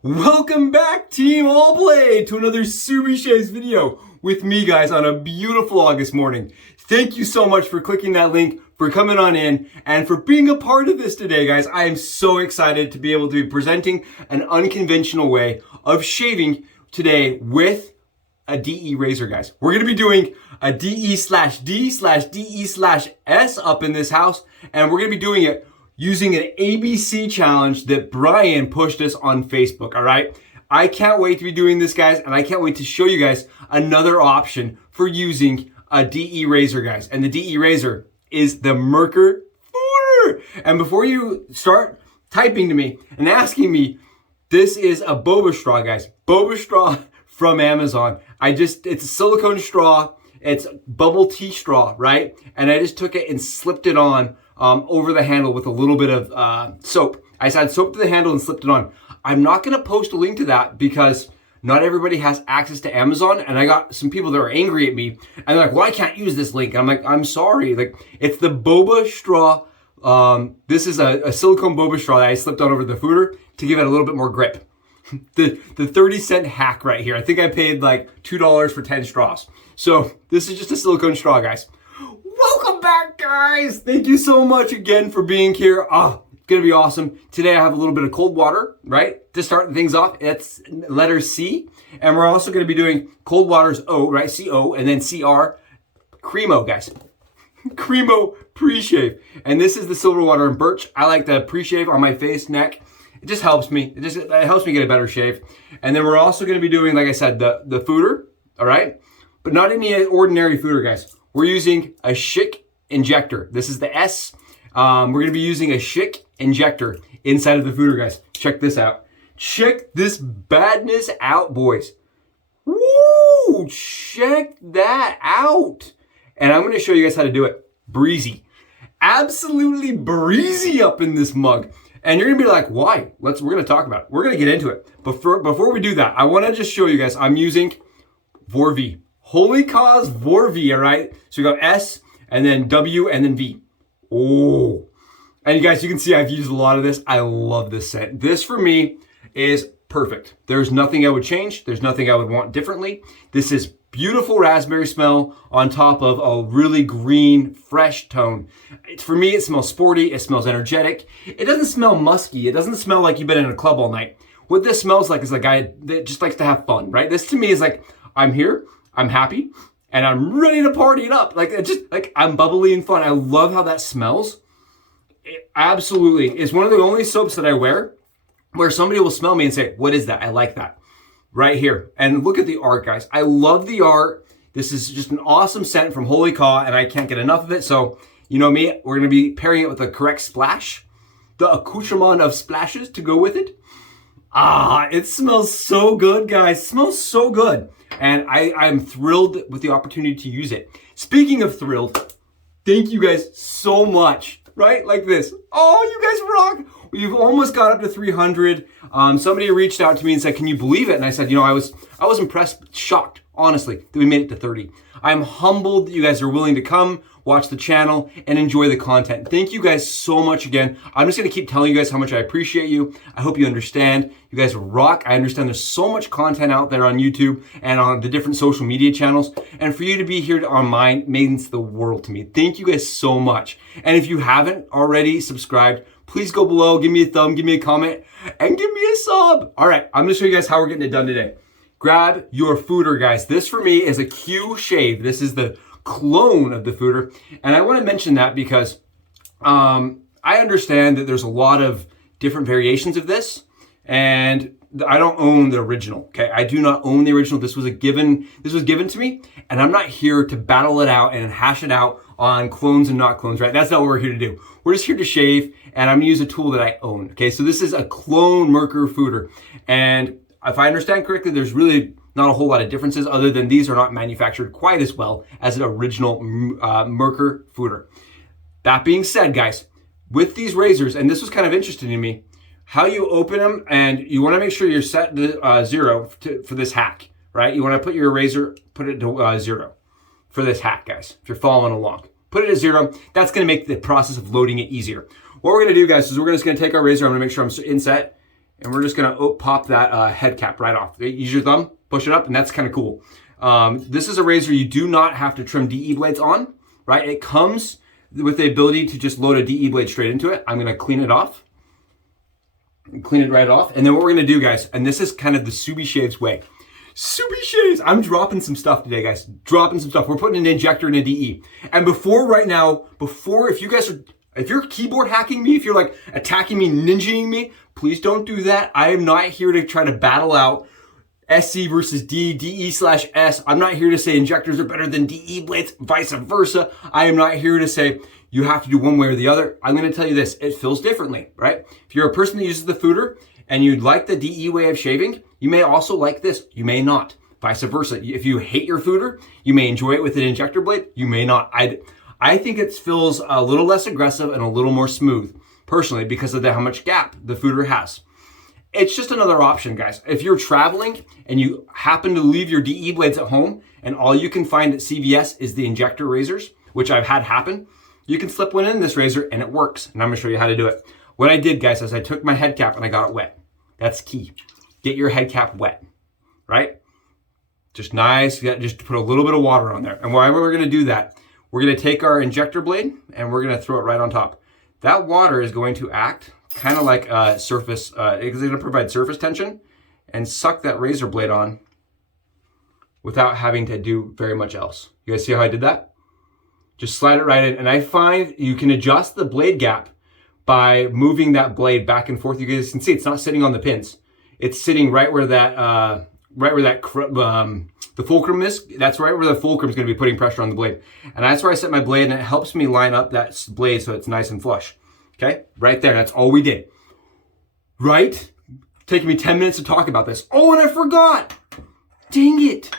Welcome back, Team All Play, to another Super Shaves video with me, guys, on a beautiful August morning. Thank you so much for clicking that link, for coming on in, and for being a part of this today, guys. I am so excited to be able to be presenting an unconventional way of shaving today with a DE razor, guys. We're going to be doing a DE/D/DE/S up in this house, and we're going to be doing it using an ABC challenge that Brian pushed us on Facebook, all right? I can't wait to be doing this, guys, and I can't wait to show you guys another option for using a DE razor, guys. And the DE razor is the Murkur Futur. And before you start typing to me and asking me, this is a boba straw, guys. Boba straw from Amazon. It's a silicone straw. It's bubble tea straw, right? And I just took it and slipped it on over the handle with a little bit of soap. I just had soap to the handle and slipped it on. I'm not going to post a link to that because not everybody has access to Amazon, and I got some people that are angry at me, and they're like, well, I can't use this link. And I'm like, I'm sorry. Like, it's the boba straw. This is a silicone boba straw that I slipped on over the Futur to give it a little bit more grip. The 30-cent hack right here. I think I paid like $2 for 10 straws. So this is just a silicone straw, guys. Welcome back, guys. Thank you so much again for being here. It's gonna be awesome. Today I have a little bit of cold water, right? To start things off, it's letter C. And we're also gonna be doing cold water's O, right? CO, and then CR, Cremo, guys. Cremo pre-shave. And this is the silver water and Birch. I like the pre-shave on my face, neck. It just helps me. It helps me get a better shave. And then we're also gonna be doing, like I said, the Futur, all right? But not any ordinary Futur, guys. We're using a Schick Injector. This is the S. We're going to be using a Schick Injector inside of the Futur, guys. Check this out. Check this badness out, boys. Woo! Check that out. And I'm going to show you guys how to do it. Breezy. Absolutely breezy up in this mug. And you're going to be like, why? We're going to talk about it. We're going to get into it. But before we do that, I want to just show you guys, I'm using Vor V. Holy Kaws Vor V, all right? So we go S, and then W, and then V. Oh. And you guys, you can see I've used a lot of this. I love this scent. This, for me, is perfect. There's nothing I would change. There's nothing I would want differently. This is beautiful raspberry smell on top of a really green, fresh tone. For me, it smells sporty. It smells energetic. It doesn't smell musky. It doesn't smell like you've been in a club all night. What this smells like is a guy that just likes to have fun, right? This, to me, is like, I'm here. I'm happy, and I'm ready to party it up. I'm bubbly and fun. I love how that smells. It absolutely is one of the only soaps that I wear where somebody will smell me and say, what is that? I like that. Right here. And look at the art, guys. I love the art. This is just an awesome scent from Holy Kaw, and I can't get enough of it. So, you know me, we're going to be pairing it with the correct splash, the accoutrement of splashes to go with it. It smells so good, guys. It smells so good. And I'm thrilled with the opportunity to use it. Speaking of thrilled, thank you guys so much, right? Like this. Oh, you guys rock. You've almost got up to 300. Somebody reached out to me and said, can you believe it? And I said, I was impressed, shocked, honestly, that we made it to 30. I'm humbled that you guys are willing to come, watch the channel, and enjoy the content. Thank you guys so much again. I'm just going to keep telling you guys how much I appreciate you. I hope you understand. You guys rock. I understand there's so much content out there on YouTube and on the different social media channels. And for you to be here on mine means the world to me. Thank you guys so much. And if you haven't already subscribed, please go below, give me a thumb, give me a comment, and give me a sub. All right, I'm going to show you guys how we're getting it done today. Grab your Futur, guys. This for me is a Q shave. This is the clone of the Futur. And I want to mention that because I understand that there's a lot of different variations of this, and I don't own the original. Okay, I do not own the original. This was given to me, and I'm not here to battle it out and hash it out on clones and not clones, right? That's not what we're here to do. We're just here to shave, and I'm gonna use a tool that I own. Okay, so this is a clone Murkur Futur, and if I understand correctly, there's really not a whole lot of differences other than these are not manufactured quite as well as an original Murkur Futur. That being said, guys, with these razors, and this was kind of interesting to me, how you open them, and you want to make sure you're set to 0 for this hack, right? You want to put your razor, put it to 0 for this hack, guys, if you're following along. Put it at 0. That's going to make the process of loading it easier. What we're going to do, guys, is we're just going to take our razor. I'm going to make sure I'm inset. and we're just gonna pop that head cap right off. Use your thumb, push it up, and that's kind of cool. This is a razor you do not have to trim DE blades on, right? It comes with the ability to just load a DE blade straight into it. I'm gonna clean it off. Clean it right off. And then what we're gonna do, guys, and this is kind of the Subi Shaves way. Subi Shaves, I'm dropping some stuff today, guys. Dropping some stuff. We're putting an injector in a DE. And if you're keyboard hacking me, if you're like attacking me, ninjaing me, please don't do that. I am not here to try to battle out SC versus D, DE/S. I'm not here to say injectors are better than DE blades, vice versa. I am not here to say you have to do one way or the other. I'm going to tell you this, it feels differently, right? If you're a person that uses the Futur and you'd like the DE way of shaving, you may also like this. You may not, vice versa. If you hate your Futur, you may enjoy it with an injector blade. You may not. I think it feels a little less aggressive and a little more smooth, personally, because of how much gap the Futur has. It's just another option, guys. If you're traveling and you happen to leave your DE blades at home and all you can find at CVS is the injector razors, which I've had happen, you can slip one in this razor and it works. And I'm gonna show you how to do it. What I did, guys, is I took my head cap and I got it wet. That's key. Get your head cap wet, right? Just nice, just put a little bit of water on there. And why we're gonna do that, we're gonna take our injector blade and we're gonna throw it right on top. That water is going to act kind of like a surface, it's gonna provide surface tension and suck that razor blade on without having to do very much else. You guys see how I did that? Just slide it right in. And I find you can adjust the blade gap by moving that blade back and forth. You guys can see it's not sitting on the pins. It's sitting right where the fulcrum is. That's right where the fulcrum is going to be putting pressure on the blade. And that's where I set my blade, and it helps me line up that blade so it's nice and flush. Okay, right there. That's all we did. Right? Taking me 10 minutes to talk about this. Oh, and I forgot. Dang it.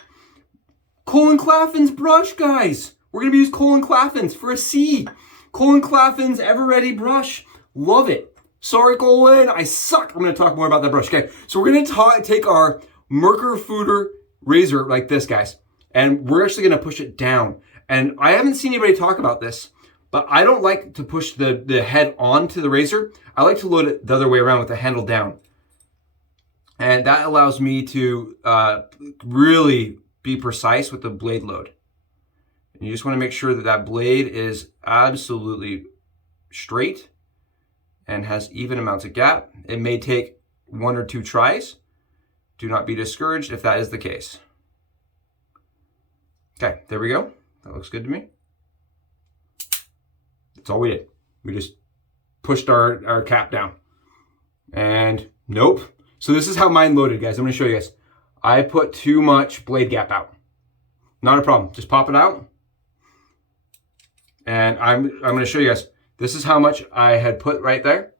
Cullen Claflin's brush, guys. We're going to use Cullen Claflin's for a C. Cullen Claflin's Ever Ready brush. Love it. Sorry, Cullen. I suck. I'm going to talk more about that brush. Okay, so we're going to take our Murkur Futur razor like this, guys. And we're actually going to push it down. And I haven't seen anybody talk about this, but I don't like to push the head onto the razor. I like to load it the other way around with the handle down. And that allows me to really be precise with the blade load. And you just want to make sure that that blade is absolutely straight and has even amounts of gap. It may take 1 or 2 tries. Do not be discouraged if that is the case. Okay, there we go. That looks good to me. That's all we did. We just pushed our cap down. And nope. So this is how mine loaded, guys. I'm going to show you guys. I put too much blade gap out. Not a problem. Just pop it out. And I'm going to show you guys. This is how much I had put right there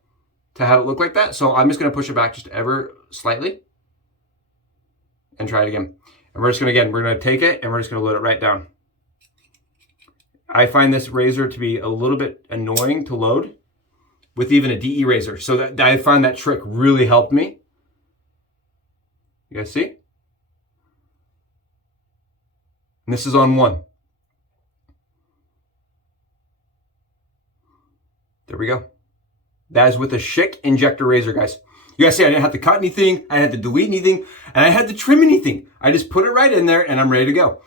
to have it look like that. So I'm just going to push it back just ever slightly. And try it again. And we're just going to, we're going to take it and we're just going to load it right down. I find this razor to be a little bit annoying to load with even a DE razor. So that I find that trick really helped me. You guys see? And this is on 1. There we go. That is with a Schick injector razor, guys. You guys see I didn't have to cut anything, I didn't have to delete anything, and I had to trim anything. I just put it right in there and I'm ready to go.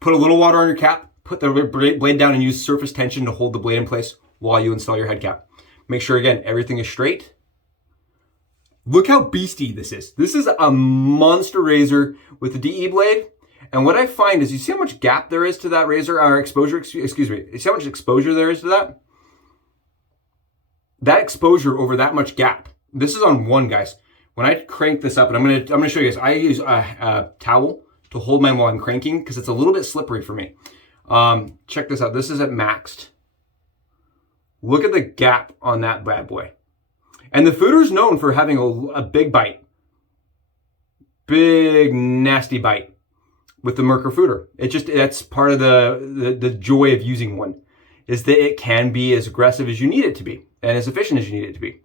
Put a little water on your cap, put the blade down and use surface tension to hold the blade in place while you install your head cap. Make sure, again, everything is straight. Look how beastie this is. This is a monster razor with a DE blade. And what I find is, you see how much gap there is to that razor, or exposure, excuse me. You see how much exposure there is to that? That exposure over that much gap. This is on 1, guys. When I crank this up, and I'm gonna show you guys, I use a towel to hold mine while I'm cranking because it's a little bit slippery for me. Check this out. This is at maxed. Look at the gap on that bad boy. And the Futur's known for having a big bite. Big, nasty bite with the Murkur Futur. That's part of the joy of using one, is that it can be as aggressive as you need it to be and as efficient as you need it to be.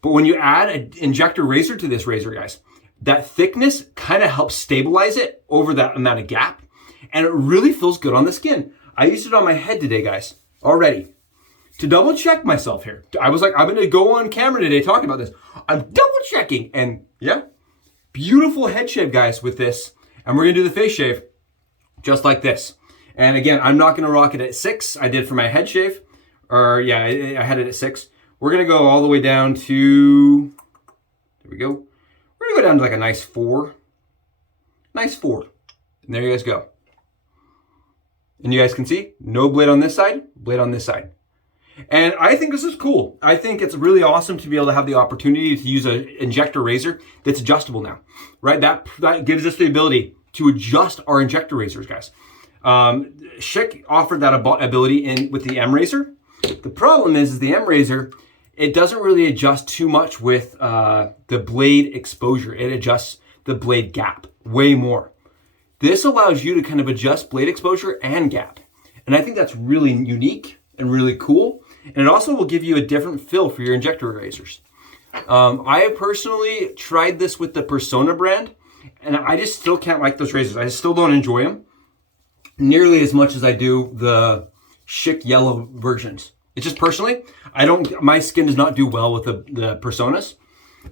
But when you add an injector razor to this razor, guys, that thickness kind of helps stabilize it over that amount of gap. And it really feels good on the skin. I used it on my head today, guys, already. to double check myself here. I was like, I'm going to go on camera today talking about this. I'm double checking. And yeah, beautiful head shave, guys, with this. And we're going to do the face shave just like this. And again, I'm not going to rock it at 6. I did for my head shave. Or yeah, I had it at 6. We're going to go all the way down to, there we go. We're going to go down to like a nice 4. Nice 4. And there you guys go. And you guys can see, no blade on this side, blade on this side. And I think this is cool. I think it's really awesome to be able to have the opportunity to use an injector razor that's adjustable now, right? That gives us the ability to adjust our injector razors, guys. Schick offered that ability with the M razor. The problem is the M razor, it doesn't really adjust too much with the blade exposure. It adjusts the blade gap way more. This allows you to kind of adjust blade exposure and gap. And I think that's really unique and really cool. And it also will give you a different feel for your injector razors. I personally tried this with the Persona brand, and I just still can't like those razors. I still don't enjoy them nearly as much as I do the Schick yellow versions. It's just personally, my skin does not do well with the Personas.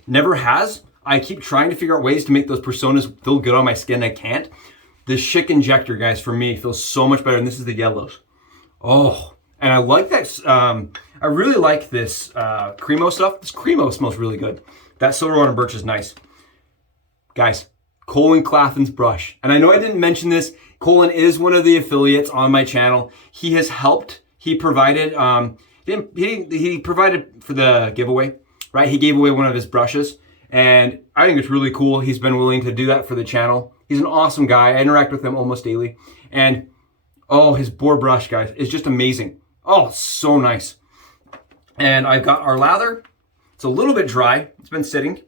Never has. I keep trying to figure out ways to make those Personas feel good on my skin. I can't. The Schick injector, guys, for me, feels so much better. And this is the yellows. Oh, and I like that. I really like this Cremo stuff. This Cremo smells really good. That Silver One and Birch is nice. Guys, Cullen Claflin's brush. And I know I didn't mention this. Cullen is one of the affiliates on my channel. He has helped. He provided, he provided for the giveaway, right? He gave away one of his brushes. And I think it's really cool. He's been willing to do that for the channel. He's an awesome guy. I interact with him almost daily. And oh, his Boar brush, guys, is just amazing. Oh, so nice. And I've got our lather. It's a little bit dry. It's been sitting.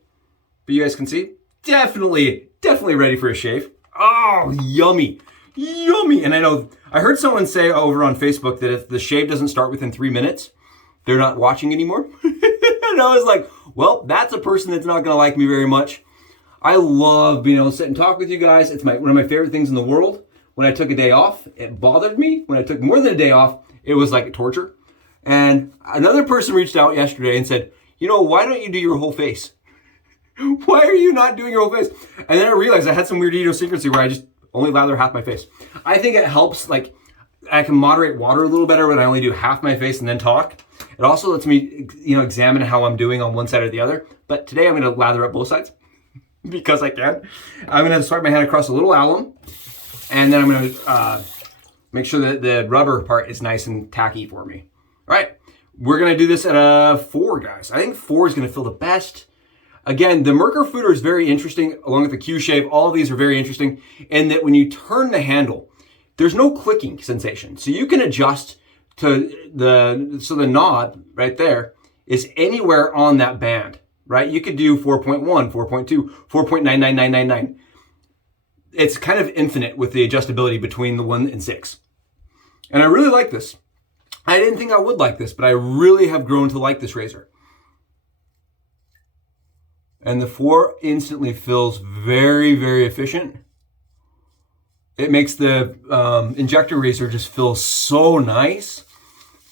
But you guys can see, definitely ready for a shave. Oh, yummy. Yummy. And I heard someone say over on Facebook that if the shave doesn't start within 3 minutes, they're not watching anymore. And I was like, well, that's a person that's not going to like me very much. I love being able to sit and talk with you guys. It's one of my favorite things in the world. When I took a day off, it bothered me. When I took more than a day off, it was like torture. And another person reached out yesterday and said, why don't you do your whole face? Why are you not doing your whole face? And then I realized I had some weird idiosyncrasy where I just only lather half my face. I think it helps, like, I can moderate water a little better when I only do half my face and then talk. It also lets me, examine how I'm doing on one side or the other. But today I'm going to lather up both sides because I can. I'm going to swipe my hand across a little alum, and then I'm going to make sure that the rubber part is nice and tacky for me. All right, we're going to do this at a 4, guys. I think 4 is going to feel the best. Again, the Murkur Futur is very interesting, along with the Q shave. All of these are very interesting in that when you turn the handle, there's no clicking sensation. So you can adjust to the knob right there is anywhere on that band, right? You could do 4.1, 4.2, 4.99999. It's kind of infinite with the adjustability between the 1 and 6. And I really like this. I didn't think I would like this, but I really have grown to like this razor. And the 4 instantly feels very, very efficient. It makes the injector razor just feel so nice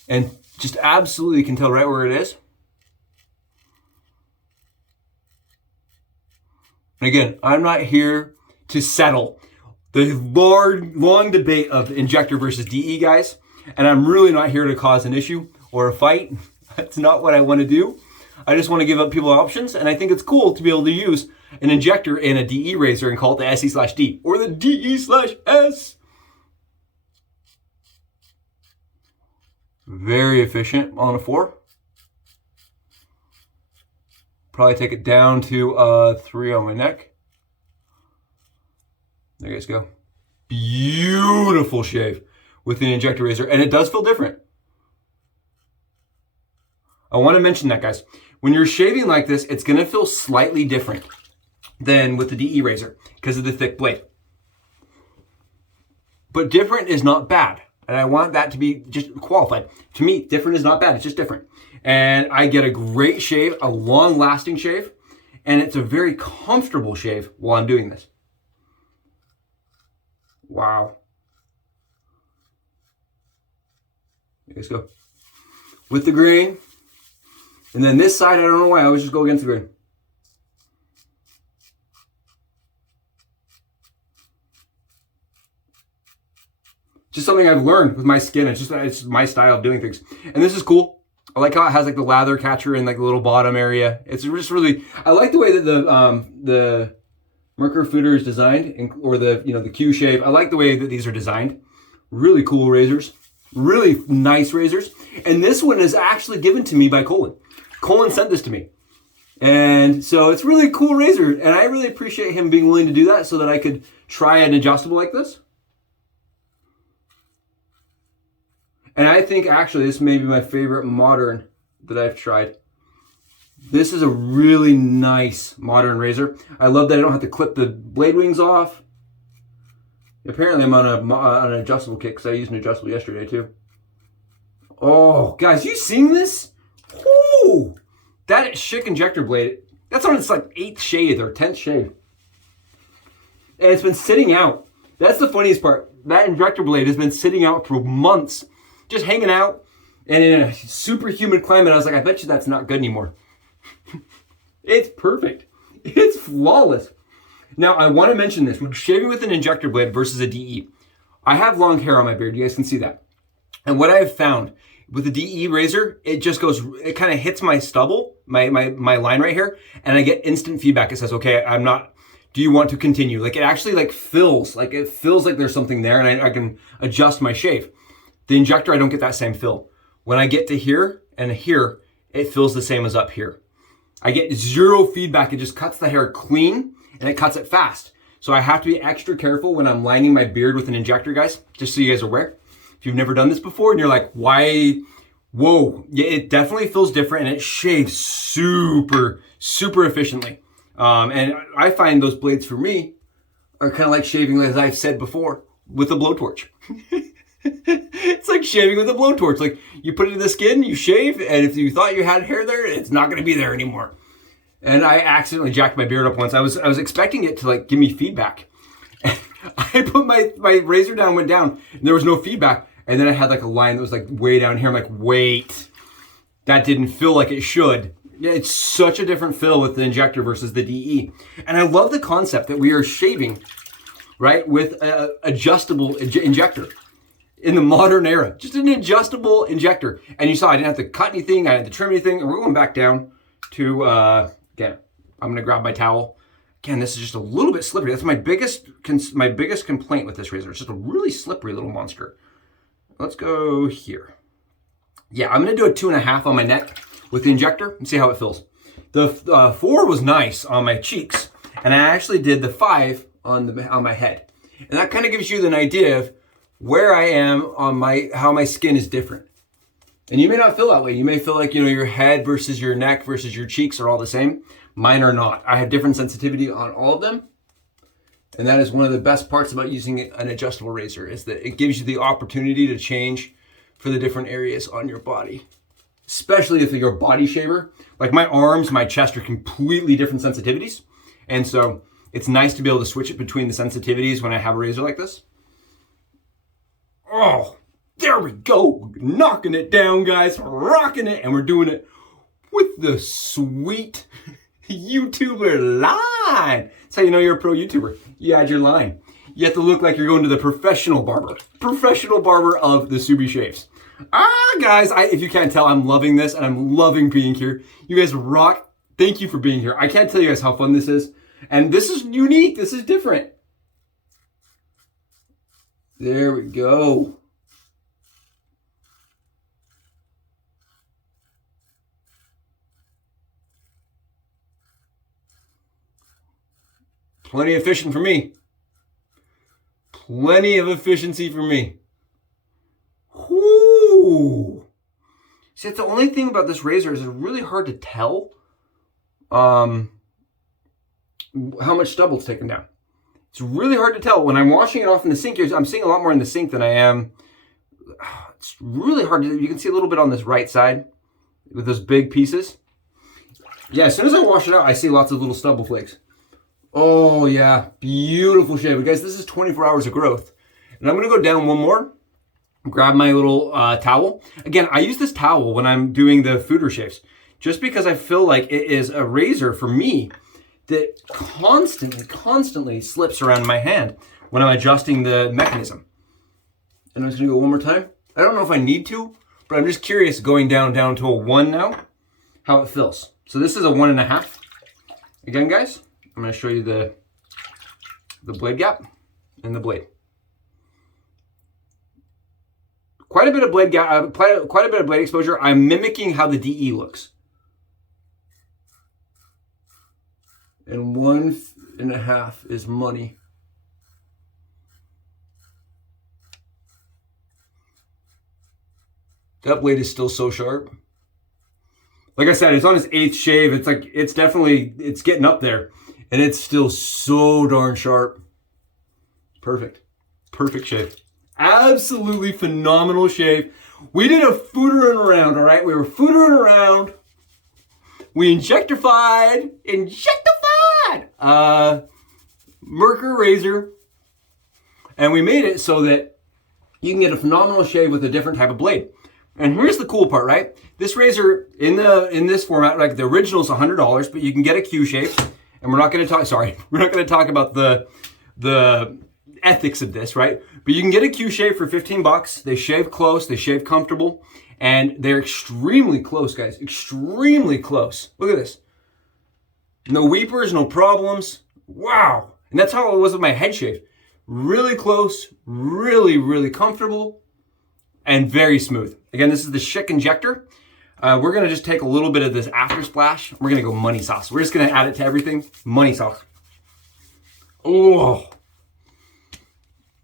and just absolutely can tell right where it is. And again, I'm not here to settle the long debate of injector versus DE, guys. And I'm really not here to cause an issue or a fight. That's not what I want to do. I just want to give up people options, and I think it's cool to be able to use an injector in a DE razor and call it the SE/D or the DE/S. Very efficient on a 4. Probably take it down to 3 on my neck. There you guys go. Beautiful shave with the injector razor, and it does feel different. I want to mention that, guys. When you're shaving like this, it's going to feel slightly different than with the DE razor because of the thick blade. But different is not bad. And I want that to be just qualified. To me, different is not bad. It's just different. And I get a great shave, a long-lasting shave, and it's a very comfortable shave while I'm doing this. Wow. Let's go. with the grain. And then this side, I don't know why, I always just go against the grain. Just something I've learned with my skin. It's my style of doing things. And this is cool. I like how it has like the lather catcher in like the little bottom area. It's just really, I like the way that the Murkur Futur is designed, or the Q shape. I like the way that these are designed. Really cool razors. Really nice razors. And this one is actually given to me by Cullen. Cullen sent this to me. And so it's really a cool razor. And I really appreciate him being willing to do that so that I could try an adjustable like this. And I think actually this may be my favorite modern that I've tried. This is a really nice modern razor. I love that I don't have to clip the blade wings off. Apparently I'm on an adjustable kit because I used an adjustable yesterday too. Oh, guys, you seeing this? Whoo! That Schick injector blade, that's on its like 8th shave or 10th shave. And it's been sitting out. That's the funniest part. That injector blade has been sitting out for months, just hanging out. And in a super humid climate, I was like, I bet you that's not good anymore. It's perfect. It's flawless. Now, I want to mention this. When shaving with an injector blade versus a DE, I have long hair on my beard. You guys can see that. And what I've found with the DE razor, it kind of hits my stubble, my line right here, and I get instant feedback. It says, okay, do you want to continue? Like it actually like feels like there's something there, and I can adjust my shave. The injector, I don't get that same feel. When I get to here and here, it feels the same as up here. I get zero feedback. It just cuts the hair clean and it cuts it fast. So I have to be extra careful when I'm lining my beard with an injector, guys, just so you guys are aware. If you've never done this before and you're like, why? Whoa. Yeah, it definitely feels different and it shaves super, super efficiently. And I find those blades for me are kind of like shaving, as I've said before, with a blowtorch. It's like shaving with a blowtorch. Like you put it in the skin, you shave, and if you thought you had hair there, it's not going to be there anymore. And I accidentally jacked my beard up once. I was expecting it to like give me feedback. I put my razor down, went down, and there was no feedback. And then I had like a line that was like way down here. I'm like, wait, that didn't feel like it should. Yeah, it's such a different feel with the injector versus the DE. And I love the concept that we are shaving, right, with an adjustable injector. In the modern era, just an adjustable injector. And you saw I didn't have to cut anything, I didn't have to trim anything. And we're going back down to, again, I'm gonna grab my towel. Again, this is just a little bit slippery. That's my biggest complaint with this razor. It's just a really slippery little monster. Let's go here. Yeah, I'm gonna do a 2.5 on my neck with the injector and see how it feels. The 4 was nice on my cheeks, and I actually did the 5 on my head. And that kind of gives you an idea of where I am on how my skin is different. And you may not feel that way. You may feel like, your head versus your neck versus your cheeks are all the same. Mine are not. I have different sensitivity on all of them. And that is one of the best parts about using an adjustable razor, is that it gives you the opportunity to change for the different areas on your body. Especially if you're a body shaver. Like my arms, my chest are completely different sensitivities. And so it's nice to be able to switch it between the sensitivities when I have a razor like this. Oh, there we go. Knocking it down, guys. Rocking it. And we're doing it with the sweet YouTuber line. That's how you know you're a pro YouTuber. You add your line. You have to look like you're going to the professional barber. Professional barber of the Subi shaves. Guys, if you can't tell, I'm loving this and I'm loving being here. You guys rock. Thank you for being here. I can't tell you guys how fun this is. And this is unique. This is different. There we go. Plenty efficient for me. Plenty of efficiency for me. Whoo! See, that's the only thing about this razor is it's really hard to tell how much stubble it's taken down. It's really hard to tell. When I'm washing it off in the sink, I'm seeing a lot more in the sink than I am. It's really hard to, you can see a little bit on this right side with those big pieces. Yeah, as soon as I wash it out, I see lots of little stubble flakes. Oh yeah, beautiful shave. But guys, this is 24 hours of growth. And I'm gonna go down one more. grab my little towel. Again, I use this towel when I'm doing the Futur shaves, just because I feel like it is a razor for me that constantly slips around my hand when I'm adjusting the mechanism. And I'm just gonna go one more time. I don't know if I need to, but I'm just curious going down to a 1 now, how it feels. So this is a 1.5. Again, guys, I'm gonna show you the blade gap and the blade. Quite a bit of blade gap, quite a bit of blade exposure. I'm mimicking how the DE looks. And 1.5 is money. That blade is still so sharp. Like I said, it's on its 8th shave. It's like, it's getting up there. And it's still so darn sharp. Perfect. Perfect shave. Absolutely phenomenal shave. We did a Futuring around, all right? We were Futuring around. We Injectofied Merkur razor. And we made it so that you can get a phenomenal shave with a different type of blade. And here's the cool part, right? This razor in this format, like the original is $100, but you can get a Q shape. And we're not going to talk about the ethics of this, right? But you can get a Q shape for 15 bucks. They shave close, they shave comfortable, and they're extremely close, guys. Extremely close. Look at this. No weepers, no problems. Wow. And that's how it was with my head shave. Really close, really comfortable, and very smooth. Again, this is the Schick Injector. We're gonna just take a little bit of this after splash. We're gonna go money sauce. We're just gonna add it to everything. Money sauce. Oh.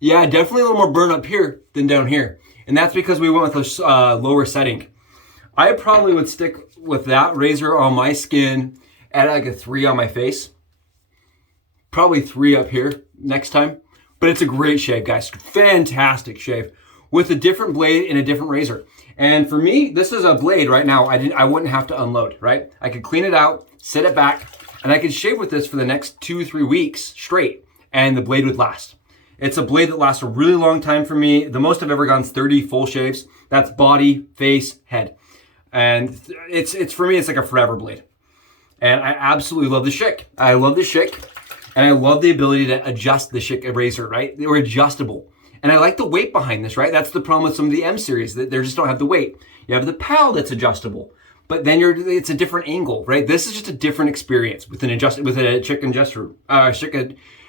Yeah, definitely a little more burn up here than down here. And that's because we went with a lower setting. I probably would stick with that razor on my skin at like a 3 on my face. Probably 3 up here next time. But it's a great shave, guys. Fantastic shave with a different blade and a different razor. And for me, this is a blade right now. I wouldn't have to unload, right? I could clean it out, set it back, and I could shave with this for the next 2-3 weeks straight, and the blade would last. It's a blade that lasts a really long time for me. The most I've ever gone is 30 full shaves. That's body, face, head. And it's for me, it's like a forever blade. And I absolutely love the Schick. I love the Schick, and I love the ability to adjust the Schick razor, right? They were adjustable. And I like the weight behind this, right? That's the problem with some of the M series, that they just don't have the weight. You have the PAL that's adjustable, but then it's a different angle, right? This is just a different experience with a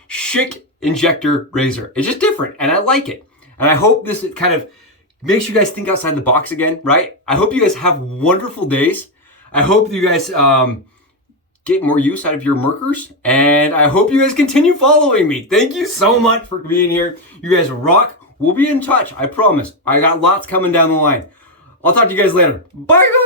Schick Injector razor. It's just different, and I like it. And I hope this kind of makes you guys think outside the box again, right? I hope you guys have wonderful days. I hope you guys get more use out of your Murkurs, and I hope you guys continue following me. Thank you so much for being here. You guys rock. We'll be in touch, I promise. I got lots coming down the line. I'll talk to you guys later. Bye, guys.